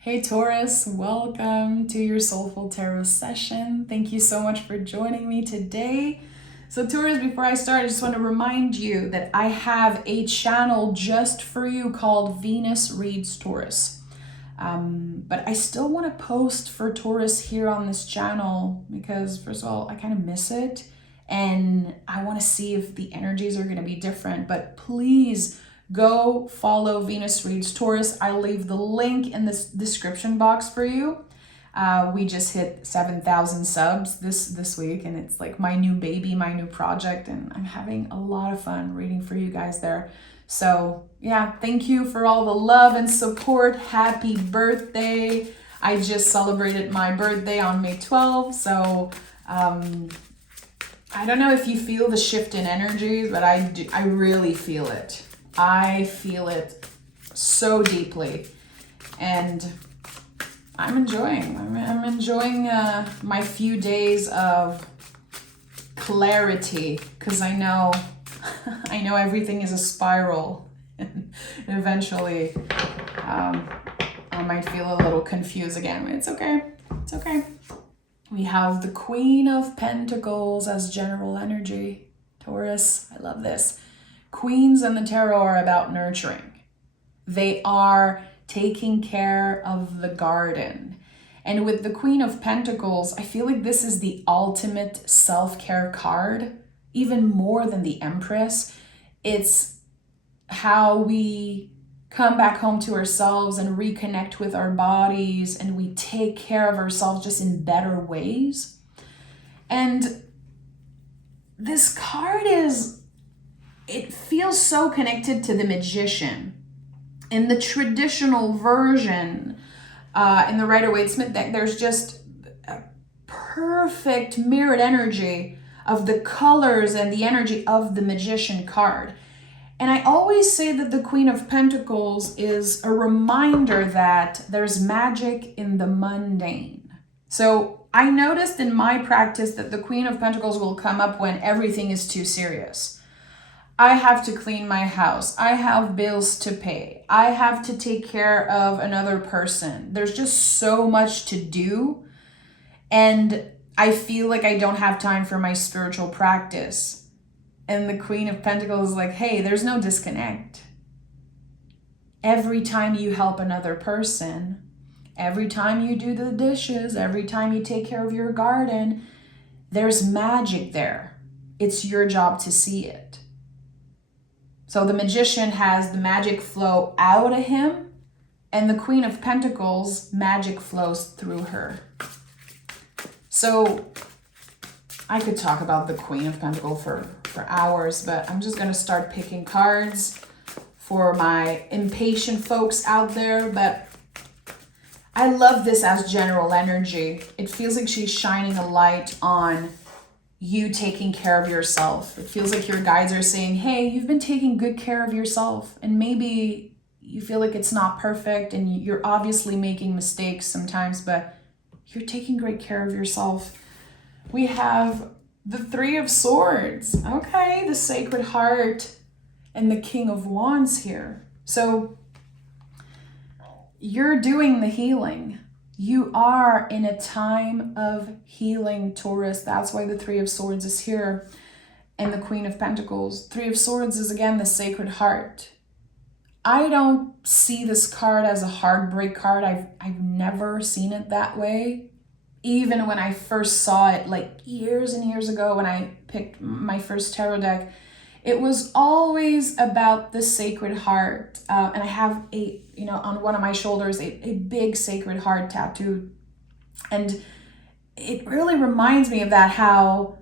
Hey Taurus, welcome to your Soulful Tarot session. Thank you so much for joining me today. So Taurus, before I start, I just want to remind you that I have a channel just for you called Venus Reads Taurus. But I still want to post for Taurus here on this channel because first of all, I kind of miss it and I want to see if the energies are going to be different. But please go follow Venus Reads Taurus. I'll leave the link in this description box for you. We just hit 7,000 subs this week, and it's like my new baby, my new project, and I'm having a lot of fun reading for you guys there. So yeah, thank you for all the love and support. Happy birthday. I just celebrated my birthday on May 12th, so I don't know if you feel the shift in energy, but I really feel it. I feel it so deeply, and I'm enjoying my few days of clarity, because I know everything is a spiral, and eventually I might feel a little confused again. It's okay. It's okay. We have the Queen of Pentacles as general energy. Taurus, I love this. Queens in the tarot are about nurturing. They are taking care of the garden. And with the Queen of Pentacles, I feel like this is the ultimate self-care card, even more than the Empress. It's how we come back home to ourselves and reconnect with our bodies, and we take care of ourselves just in better ways. And this card it feels so connected to the Magician. In the traditional version, in the Rider-Waite-Smith deck, there's just a perfect mirrored energy of the colors and the energy of the Magician card. And I always say that the Queen of Pentacles is a reminder that there's magic in the mundane. So I noticed in my practice that the Queen of Pentacles will come up when everything is too serious. I have to clean my house. I have bills to pay. I have to take care of another person. There's just so much to do. And I feel like I don't have time for my spiritual practice. And the Queen of Pentacles is like, hey, there's no disconnect. Every time you help another person, every time you do the dishes, every time you take care of your garden, there's magic there. It's your job to see it. So the Magician has the magic flow out of him, and the Queen of Pentacles, magic flows through her. So I could talk about the Queen of Pentacles for hours, but I'm just going to start picking cards for my impatient folks out there. But I love this as general energy. It feels like she's shining a light on you taking care of yourself. It feels like your guides are saying, hey, you've been taking good care of yourself, and maybe you feel like it's not perfect and you're obviously making mistakes sometimes, but you're taking great care of yourself. We have the Three of Swords. Okay, the Sacred Heart and the King of Wands here. So you're doing the healing. You are in a time of healing, Taurus. That's why the Three of Swords is here. And the Queen of Pentacles. Three of Swords is, again, the Sacred Heart. I don't see this card as a heartbreak card. I've never seen it that way. Even when I first saw it, like years and years ago when I picked my first tarot deck, it was always about the Sacred Heart. And I have on one of my shoulders, a big Sacred Heart tattooed. And it really reminds me of that, how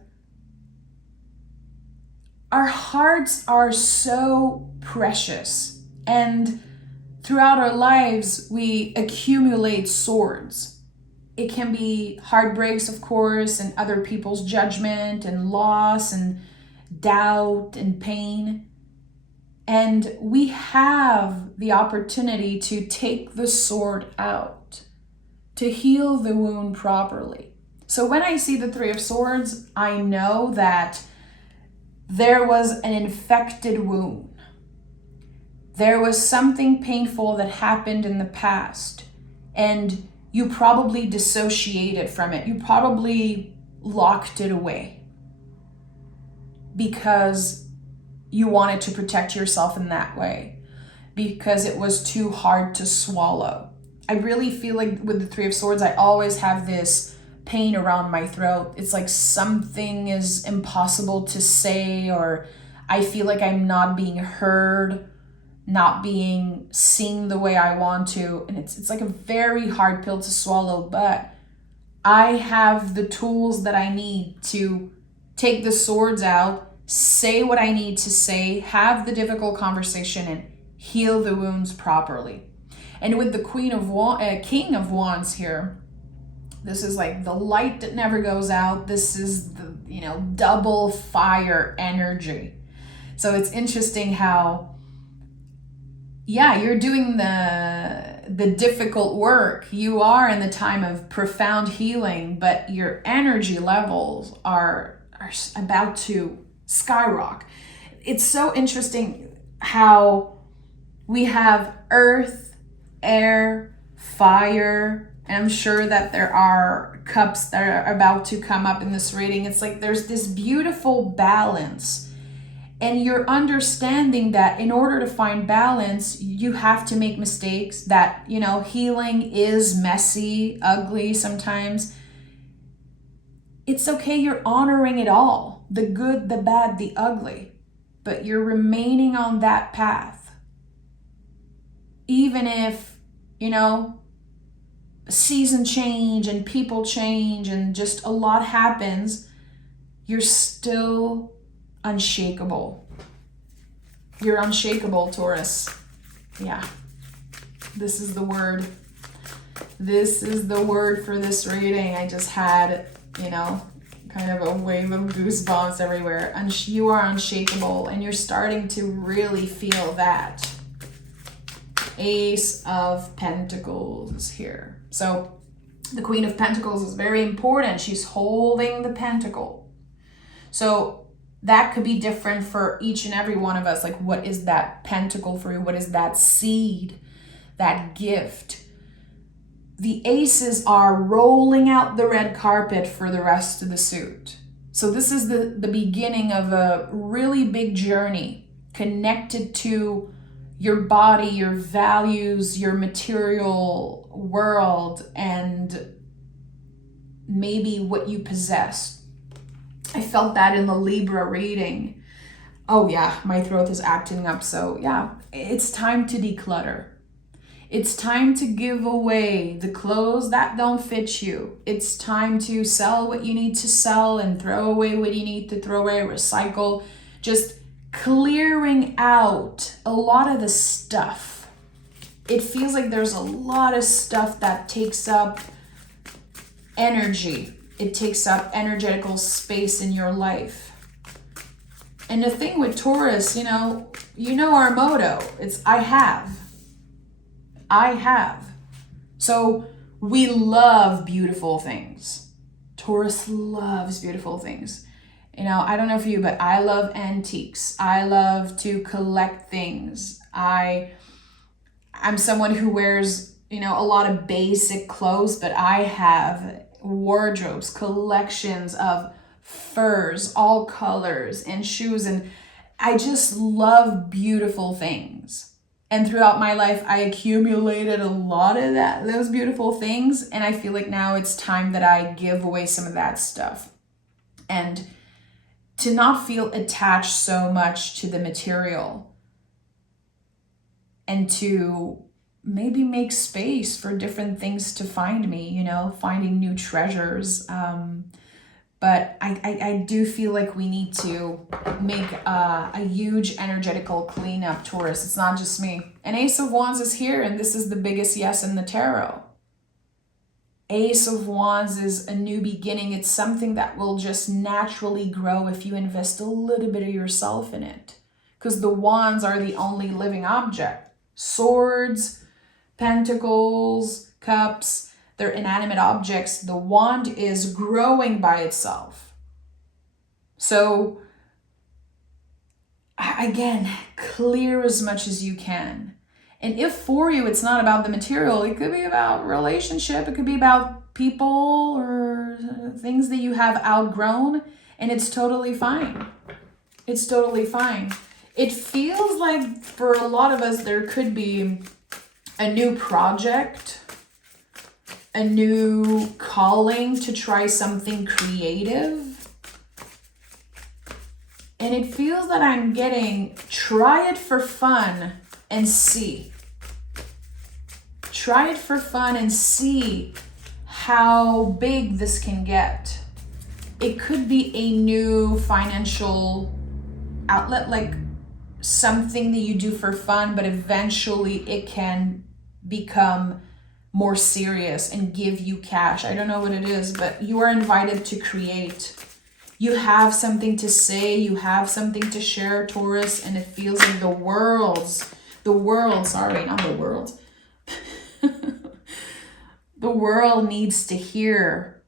our hearts are so precious. And throughout our lives, we accumulate swords. It can be heartbreaks, of course, and other people's judgment and loss and doubt and pain. And we have the opportunity to take the sword out, to heal the wound properly. So when I see the Three of Swords, I know that there was an infected wound. There was something painful that happened in the past. and you probably dissociated from it. You probably locked it away because you wanted to protect yourself in that way, because it was too hard to swallow. I really feel like with the Three of Swords, I always have this pain around my throat. It's like something is impossible to say, or I feel like I'm not being heard, not being seen the way I want to. And it's like a very hard pill to swallow, but I have the tools that I need to take the swords out, say what I need to say, have the difficult conversation, and heal the wounds properly. And with the King of Wands here, this is like the light that never goes out. This is the, double fire energy. So it's interesting how, you're doing the difficult work. You are in the time of profound healing, but your energy levels are about to skyrocket. It's so interesting how we have earth, air, fire, and I'm sure that there are cups that are about to come up in this reading. It's like there's this beautiful balance. And you're understanding that in order to find balance, you have to make mistakes, that, healing is messy, ugly sometimes. It's okay, you're honoring it all, the good, the bad, the ugly, but you're remaining on that path. Even if, season change and people change and just a lot happens, you're still unshakable. You're unshakable, Taurus. Yeah. This is the word. This is the word for this reading. I just had, kind of a wave of goosebumps everywhere. And you are unshakable, and you're starting to really feel that. Ace of Pentacles is here. So the Queen of Pentacles is very important. She's holding the pentacle. So that could be different for each and every one of us. Like, what is that pentacle for you? What is that seed, that gift? The aces are rolling out the red carpet for the rest of the suit. So this is the beginning of a really big journey connected to your body, your values, your material world, and maybe what you possess. I felt that in the Libra reading. Oh yeah, my throat is acting up. So yeah, it's time to declutter. It's time to give away the clothes that don't fit you. It's time to sell what you need to sell and throw away what you need to throw away, recycle. Just clearing out a lot of the stuff. It feels like there's a lot of stuff that takes up energy. It takes up energetical space in your life. And the thing with Taurus, our motto. It's I have. I have. So we love beautiful things. Taurus loves beautiful things. I don't know for you, but I love antiques. I love to collect things. I'm someone who wears, a lot of basic clothes, but I have wardrobes, collections of furs, all colors, and shoes, and I just love beautiful things. And throughout my life, I accumulated a lot of those beautiful things, and I feel like now it's time that I give away some of that stuff. And to not feel attached so much to the material, and to maybe make space for different things to find me, finding new treasures. But I do feel like we need to make a huge energetical cleanup, Taurus. It's not just me. And Ace of Wands is here, and this is the biggest yes in the tarot. Ace of Wands is a new beginning. It's something that will just naturally grow if you invest a little bit of yourself in it. Because the wands are the only living object. Swords, pentacles, cups, they're inanimate objects. The wand is growing by itself. So, again, clear as much as you can. And if for you it's not about the material, it could be about relationship, it could be about people or things that you have outgrown, and it's totally fine. It's totally fine. It feels like for a lot of us there could be a new project, a new calling to try something creative. And it feels that I'm getting, try it for fun and see. Try it for fun and see how big this can get. It could be a new financial outlet, like something that you do for fun, but eventually it can become more serious and give you cash. I don't know what it is, but you are invited to create. You have something to say, you have something to share, Taurus, and it feels like the world, the world needs to hear,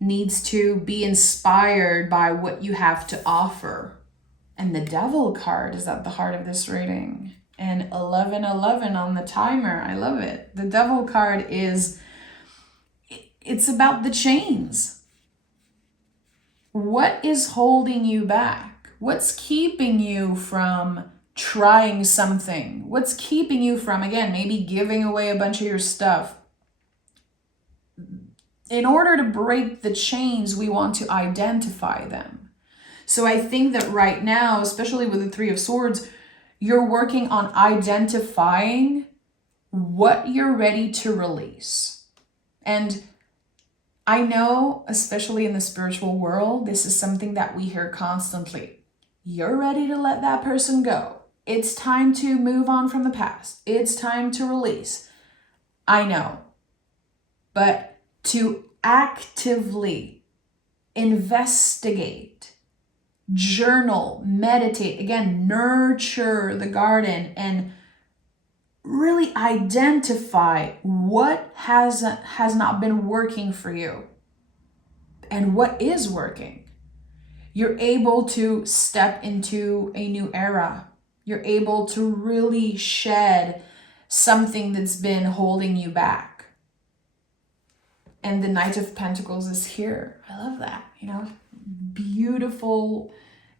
needs to be inspired by what you have to offer. And the Devil card is at the heart of this reading. And 1111 on the timer. I love it. The Devil card is, it's about the chains. What is holding you back? What's keeping you from trying something? What's keeping you from, again, maybe giving away a bunch of your stuff? In order to break the chains, we want to identify them. So I think that right now, especially with the Three of Swords, you're working on identifying what you're ready to release. And I know, especially in the spiritual world, this is something that we hear constantly. You're ready to let that person go. It's time to move on from the past. It's time to release. I know. But to actively investigate, journal, meditate, again, nurture the garden and really identify what has not been working for you and what is working. You're able to step into a new era. You're able to really shed something that's been holding you back. And the Knight of Pentacles is here. I love that, beautiful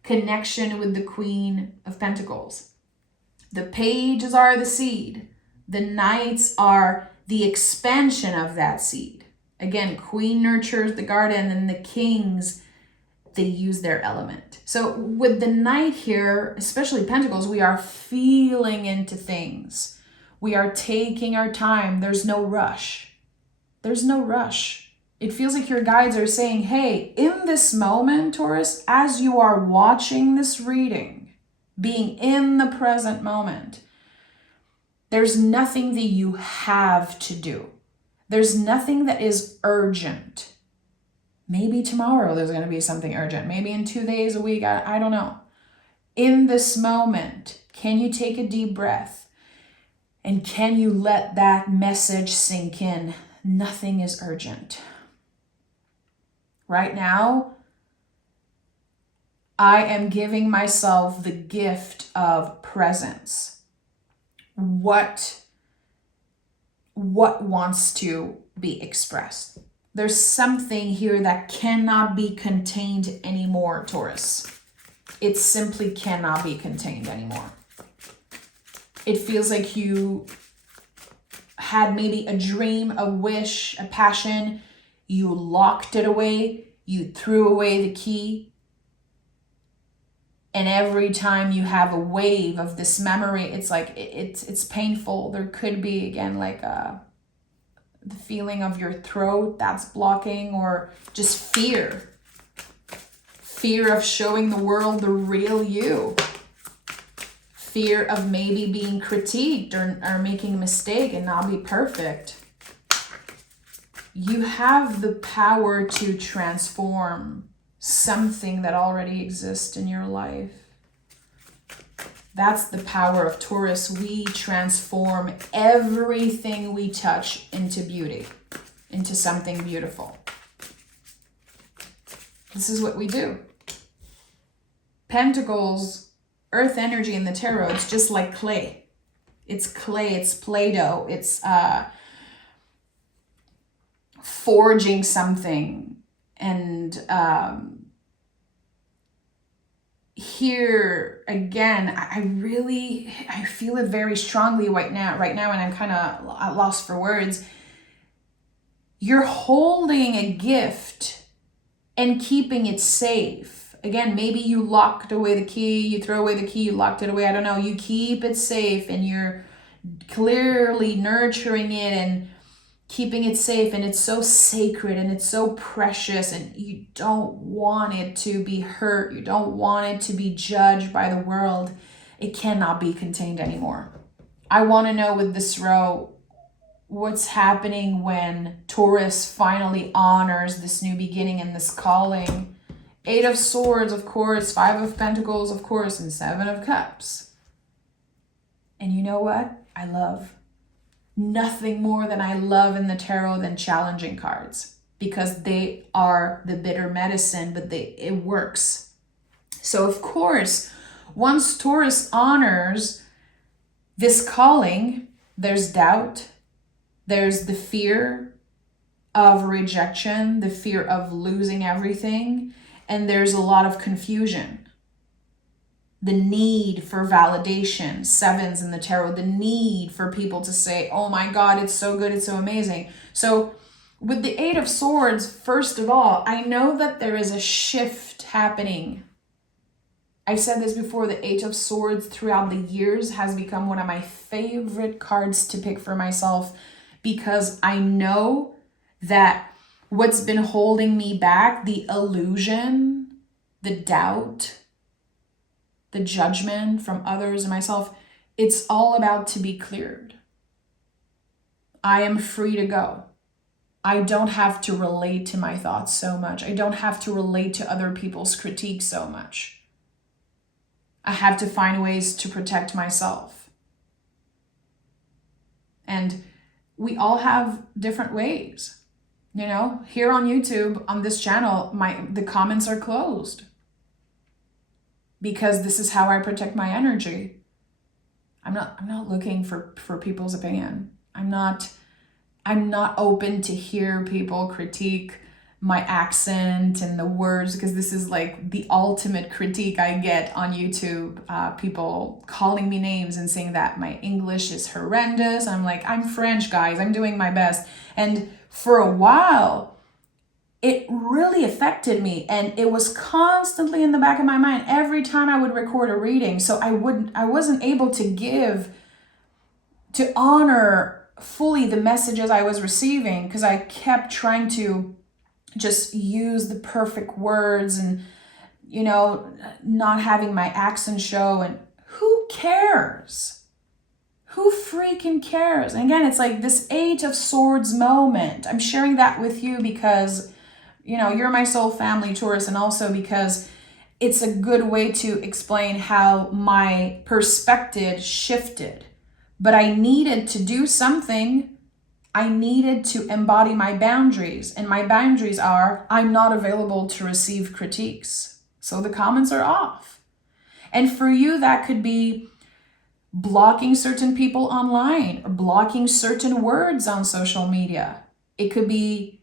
connection with the Queen of Pentacles. The pages are the seed. The knights are the expansion of that seed. Again, Queen nurtures the garden, and the kings, they use their element. So with the knight here, especially Pentacles, we are feeling into things. We are taking our time. There's no rush. There's no rush. It feels like your guides are saying, hey, in this moment, Taurus, as you are watching this reading, being in the present moment, there's nothing that you have to do. There's nothing that is urgent. Maybe tomorrow there's going to be something urgent. Maybe in 2 days, a week, I don't know. In this moment, can you take a deep breath? And can you let that message sink in? Nothing is urgent. Right now, I am giving myself the gift of presence. What wants to be expressed? There's something here that cannot be contained anymore, Taurus. It simply cannot be contained anymore. It feels like you had maybe a dream, a wish, a passion. You locked it away. You threw away the key. And every time you have a wave of this memory, it's like it's painful. There could be, again, like the feeling of your throat that's blocking, or just fear. Fear of showing the world the real you. Fear of maybe being critiqued or making a mistake and not be perfect. You have the power to transform something that already exists in your life. That's the power of Taurus. We transform everything we touch into beauty, into something beautiful. This is what we do. Pentacles, earth energy in the tarot, it's just like clay. It's clay, it's Play-Doh, it's forging something. And here again, I feel it very strongly right now, and I'm kind of lost for words. You're holding a gift and keeping it safe. Again, maybe you locked away the key, you throw away the key, you locked it away, I don't know. You keep it safe and you're clearly nurturing it and keeping it safe, and it's so sacred and it's so precious, and you don't want it to be hurt. You don't want it to be judged by the world. It cannot be contained anymore. I want to know with this row, what's happening when Taurus finally honors this new beginning and this calling. 8 of Swords, of course, 5 of Pentacles, of course, and 7 of Cups. And you know what? I love nothing more than I love in the tarot than challenging cards, because they are the bitter medicine, but it works. So of course, once Taurus honors this calling, there's doubt, there's the fear of rejection, the fear of losing everything, and there's a lot of confusion. The need for validation, 7s in the tarot, the need for people to say, oh my God, it's so good, it's so amazing. So with the 8 of Swords, first of all, I know that there is a shift happening. I've said this before, the 8 of Swords throughout the years has become one of my favorite cards to pick for myself, because I know that what's been holding me back, the illusion, the doubt, the judgment from others and myself, it's all about to be cleared. I am free to go. I don't have to relate to my thoughts so much. I don't have to relate to other people's critiques so much. I have to find ways to protect myself. And we all have different ways. You know, here on YouTube, on this channel, the comments are closed, because this is how I protect my energy. I'm not looking for people's opinion. I'm not open to hear people critique my accent and the words, because this is like the ultimate critique I get on YouTube. People calling me names and saying that my English is horrendous. I'm like, I'm French, guys. I'm doing my best. And for a while, it really affected me, and it was constantly in the back of my mind every time I would record a reading. So I wasn't able to honor fully the messages I was receiving, because I kept trying to just use the perfect words and, you know, not having my accent show. And who cares? Who freaking cares? And again, it's like this 8 of Swords moment. I'm sharing that with you because, you know, you're my soul family, Taurus, and also because it's a good way to explain how my perspective shifted. But I needed to do something. I needed to embody my boundaries. And my boundaries are, I'm not available to receive critiques. So the comments are off. And for you, that could be blocking certain people online, or blocking certain words on social media. It could be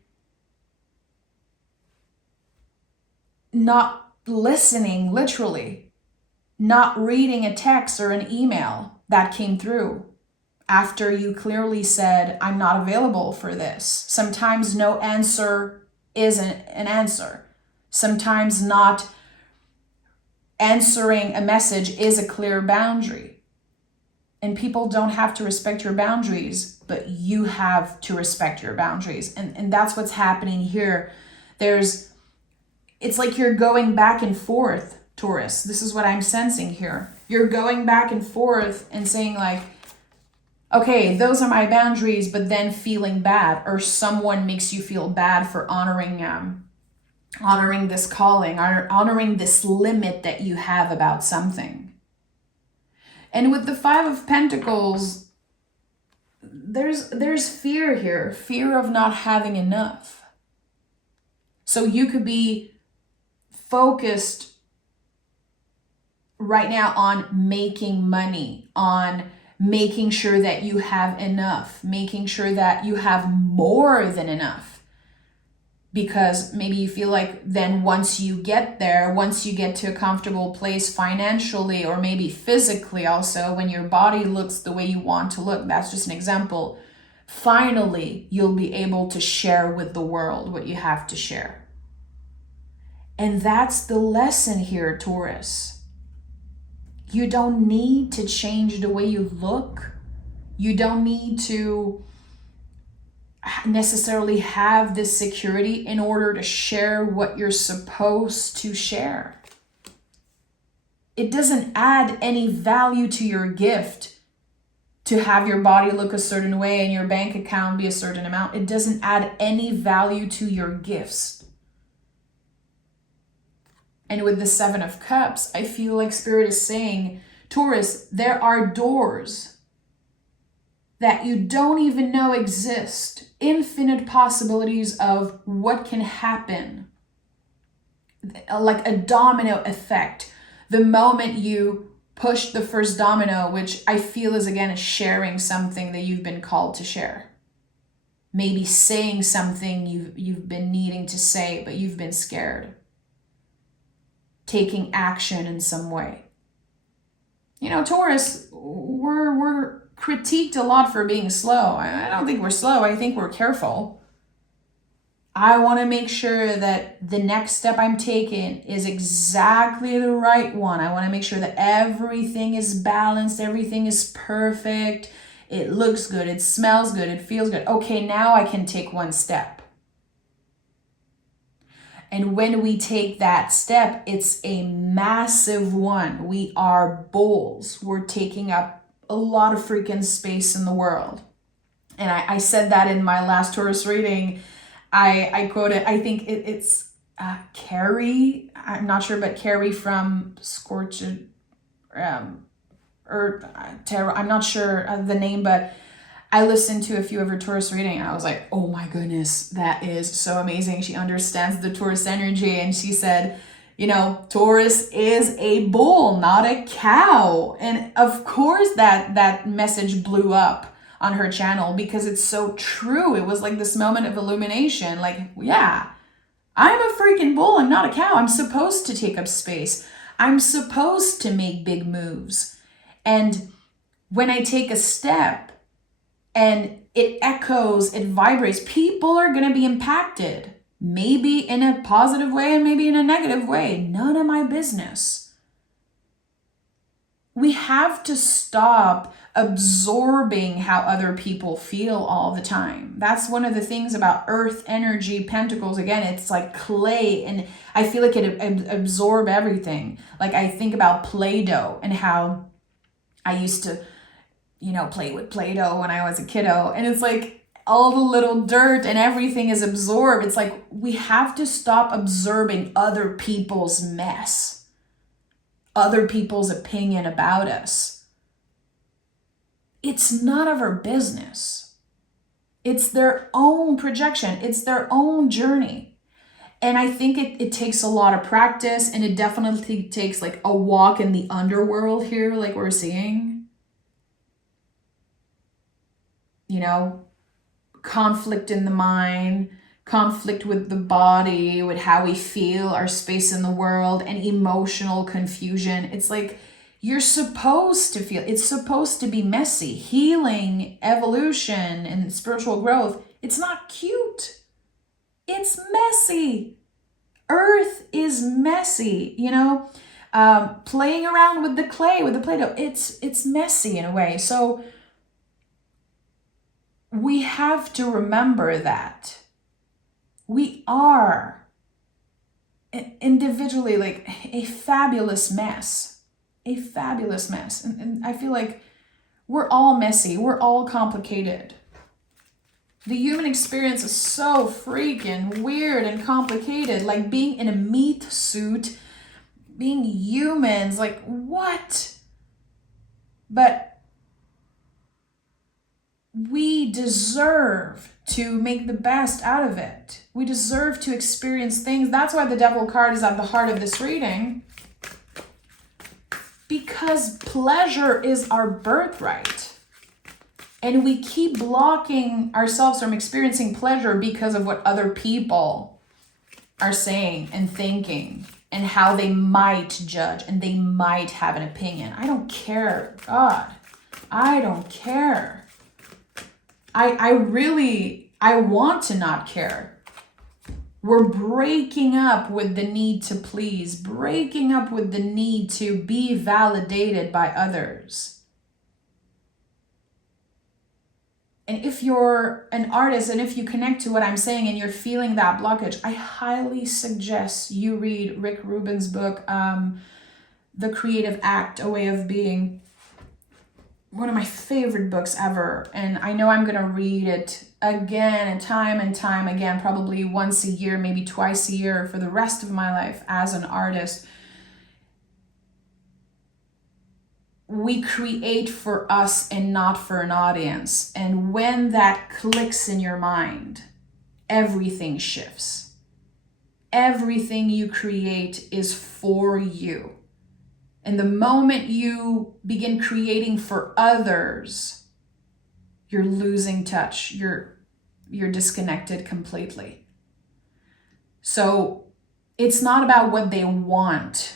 not listening, literally, not reading a text or an email that came through after you clearly said, I'm not available for this. Sometimes no answer isn't an answer. Sometimes not answering a message is a clear boundary. And people don't have to respect your boundaries, but you have to respect your boundaries. And that's what's happening here. It's like you're going back and forth, Taurus. This is what I'm sensing here. You're going back and forth and saying like, okay, those are my boundaries, but then feeling bad, or someone makes you feel bad for honoring this calling, honoring this limit that you have about something. And with the 5 of Pentacles, there's fear here, fear of not having enough. So you could be focused right now on making money, on making sure that you have enough, making sure that you have more than enough. Because maybe you feel like then once you get there, once you get to a comfortable place financially or maybe physically also, when your body looks the way you want to look, that's just an example, finally you'll be able to share with the world what you have to share. And that's the lesson here, Taurus. You don't need to change the way you look. You don't need to necessarily have this security in order to share what you're supposed to share. It doesn't add any value to your gift to have your body look a certain way and your bank account be a certain amount. It doesn't add any value to your gifts. And with the Seven of Cups, I feel like Spirit is saying, Taurus, there are doors that you don't even know exist. Infinite possibilities of what can happen. Like a domino effect. The moment you push the first domino, which I feel is again sharing something that you've been called to share. Maybe saying something you've been needing to say, but you've been scared. Taking action in some way. You know, Taurus, we're critiqued a lot for being slow. I don't think we're slow. I think we're careful. I want to make sure that the next step I'm taking is exactly the right one. I want to make sure that everything is balanced, everything is perfect. It looks good, it smells good, it feels good. Okay, now I can take one step. And when we take that step, it's a massive one. We are bulls. We're taking up a lot of freaking space in the world. And I said that in my last Taurus reading. I quoted, I think it's Carrie, I'm not sure, but Carrie from Scorched, or Terra, I'm not sure of the name, but I listened to a few of her Taurus reading and I was like, oh my goodness, that is so amazing. She understands the Taurus energy. And she said, you know, Taurus is a bull, not a cow. And of course that message blew up on her channel because it's so true. It was like this moment of illumination. Like, yeah, I'm a freaking bull. I'm not a cow. I'm supposed to take up space. I'm supposed to make big moves. And when I take a step, and it echoes, it vibrates, people are going to be impacted. Maybe in a positive way and maybe in a negative way. None of my business. We have to stop absorbing how other people feel all the time. That's one of the things about earth energy, pentacles. Again, it's like clay, and I feel like it absorb everything. Like I think about Play-Doh and how I used to, you know, play with Play-Doh when I was a kiddo. And it's like all the little dirt and everything is absorbed. It's like we have to stop absorbing other people's mess, other people's opinion about us. It's none of our business. It's their own projection. It's their own journey. And I think it takes a lot of practice, and it definitely takes like a walk in the underworld here, like we're seeing. You know, conflict in the mind, conflict with the body, with how we feel, our space in the world, and emotional confusion. It's like you're supposed to feel, it's supposed to be messy. Healing, evolution, and spiritual growth, it's not cute. It's messy. Earth is messy, you know? Playing around with the clay, with the Play-Doh, it's messy in a way. So we have to remember that we are individually like a fabulous mess, And I feel like we're all messy. We're all complicated. The human experience is so freaking weird and complicated. Like being in a meat suit, being humans, like what? But we deserve to make the best out of it. We deserve to experience things. That's why the Devil card is at the heart of this reading. Because pleasure is our birthright. And we keep blocking ourselves from experiencing pleasure because of what other people are saying and thinking and how they might judge and they might have an opinion. I don't care, God. I don't care. I want to not care. We're breaking up with the need to please, breaking up with the need to be validated by others. And if you're an artist and if you connect to what I'm saying and you're feeling that blockage, I highly suggest you read Rick Rubin's book, The Creative Act, A Way of Being. One of my favorite books ever. And I know I'm going to read it again and time again, probably once a year, maybe twice a year for the rest of my life as an artist. We create for us and not for an audience. And when that clicks in your mind, everything shifts. Everything you create is for you. And the moment you begin creating for others, you're losing touch. You're disconnected completely. So it's not about what they want.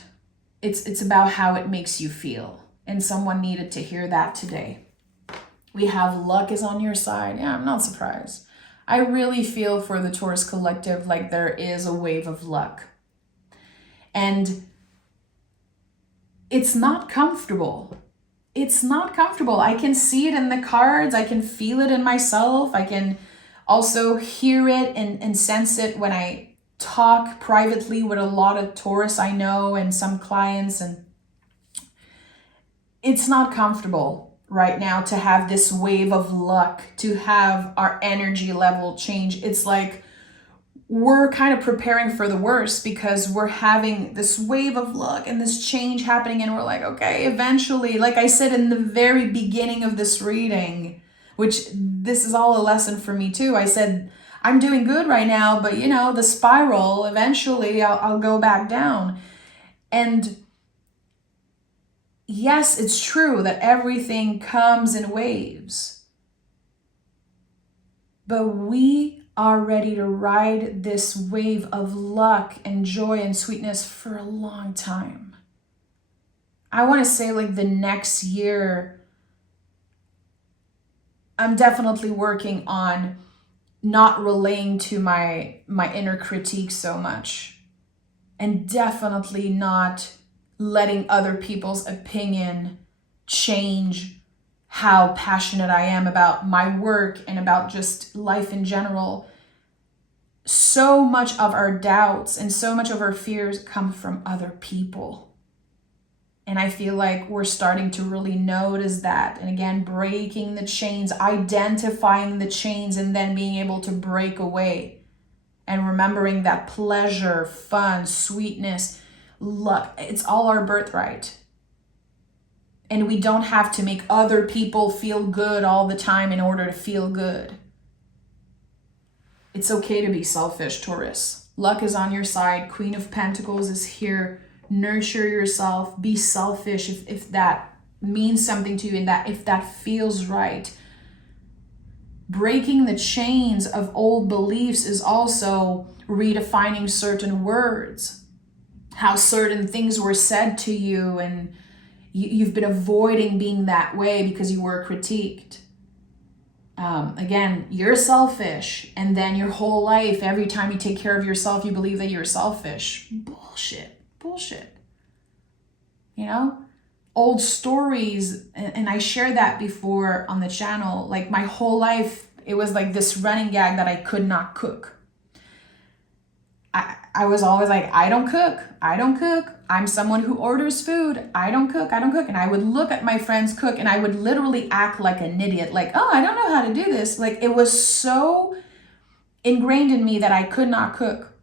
It's about how it makes you feel. And someone needed to hear that today. We have luck is on your side. Yeah, I'm not surprised. I really feel for the Taurus collective like there is a wave of luck. And it's not comfortable. It's not comfortable. I can see it in the cards. I can feel it in myself. I can also hear it and sense it when I talk privately with a lot of Taurus I know and some clients, and it's not comfortable right now to have this wave of luck, to have our energy level change. It's like we're kind of preparing for the worst because we're having this wave of luck and this change happening, and we're like, okay, eventually, like I said in the very beginning of this reading, which this is all a lesson for me too. I said, I'm doing good right now, but you know, the spiral, eventually I'll go back down. And yes, it's true that everything comes in waves, but we are ready to ride this wave of luck and joy and sweetness for a long time. I want to say like the next year, I'm definitely working on not relaying to my inner critique so much, and definitely not letting other people's opinion change how passionate I am about my work and about just life in general. So much of our doubts and so much of our fears come from other people. And I feel like we're starting to really notice that. And again, breaking the chains, identifying the chains, and then being able to break away. And remembering that pleasure, fun, sweetness, luck, it's all our birthright. And we don't have to make other people feel good all the time in order to feel good. It's okay to be selfish, Taurus. Luck is on your side. Queen of Pentacles is here. Nurture yourself. Be selfish if that means something to you and that if that feels right. Breaking the chains of old beliefs is also redefining certain words. How certain things were said to you, and you've been avoiding being that way because you were critiqued. Again, you're selfish, and then your whole life, every time you take care of yourself, you believe that you're selfish. Bullshit. You know? Old stories, and I shared that before on the channel. Like my whole life, it was like this running gag that I could not cook. I was always like, I don't cook. I'm someone who orders food. I don't cook. And I would look at my friends cook and I would literally act like an idiot. Like, oh, I don't know how to do this. Like it was so ingrained in me that I could not cook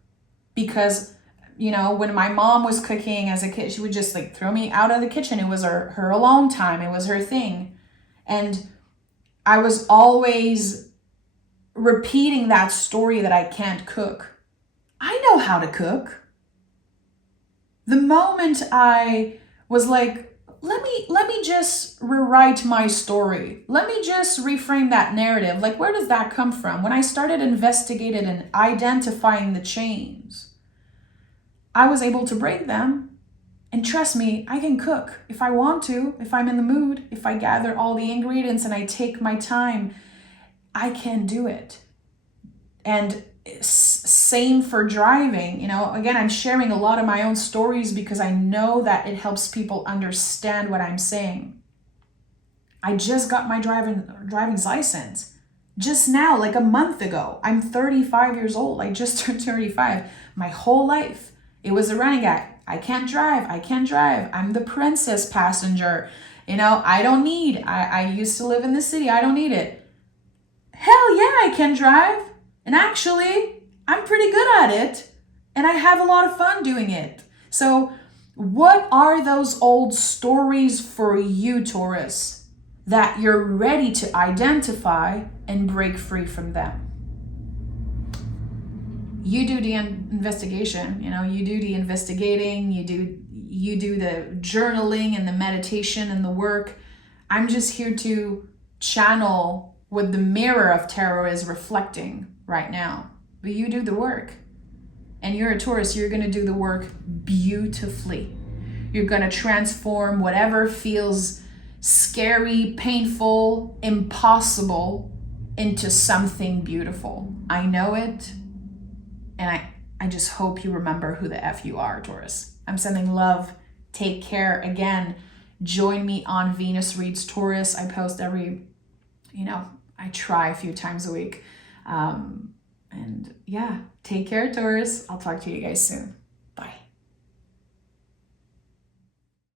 because, you know, when my mom was cooking as a kid, she would just like throw me out of the kitchen. It was her alone time. It was her thing. And I was always repeating that story that I can't cook. I know how to cook. The moment I was like, let me just rewrite my story. Let me just reframe that narrative. Like, where does that come from? When I started investigating and identifying the chains, I was able to break them. And trust me, I can cook if I want to, if I'm in the mood, if I gather all the ingredients and I take my time, I can do it. And same for driving. You know, again, I'm sharing a lot of my own stories because I know that it helps people understand what I'm saying. I just got my driving's license just now, like a month ago. I'm 35 years old. I just turned 35. My whole life, it was a running gag. I can't drive. I'm the princess passenger. You know, I used to live in the city. I don't need it. Hell yeah, I can drive. And actually, I'm pretty good at it. And I have a lot of fun doing it. So what are those old stories for you, Taurus, that you're ready to identify and break free from them? You do the investigation, you know, you do the investigating, you do the journaling and the meditation and the work. I'm just here to channel what the mirror of tarot is reflecting right now. But you do the work. And you're a Taurus, you're going to do the work beautifully. You're going to transform whatever feels scary, painful, impossible into something beautiful. I know it. And I just hope you remember who the F you are, Taurus. I'm sending love. Take care. Again, join me on Venus Reads Taurus. I post I try a few times a week. And yeah, take care, Taurus. I'll talk to you guys soon.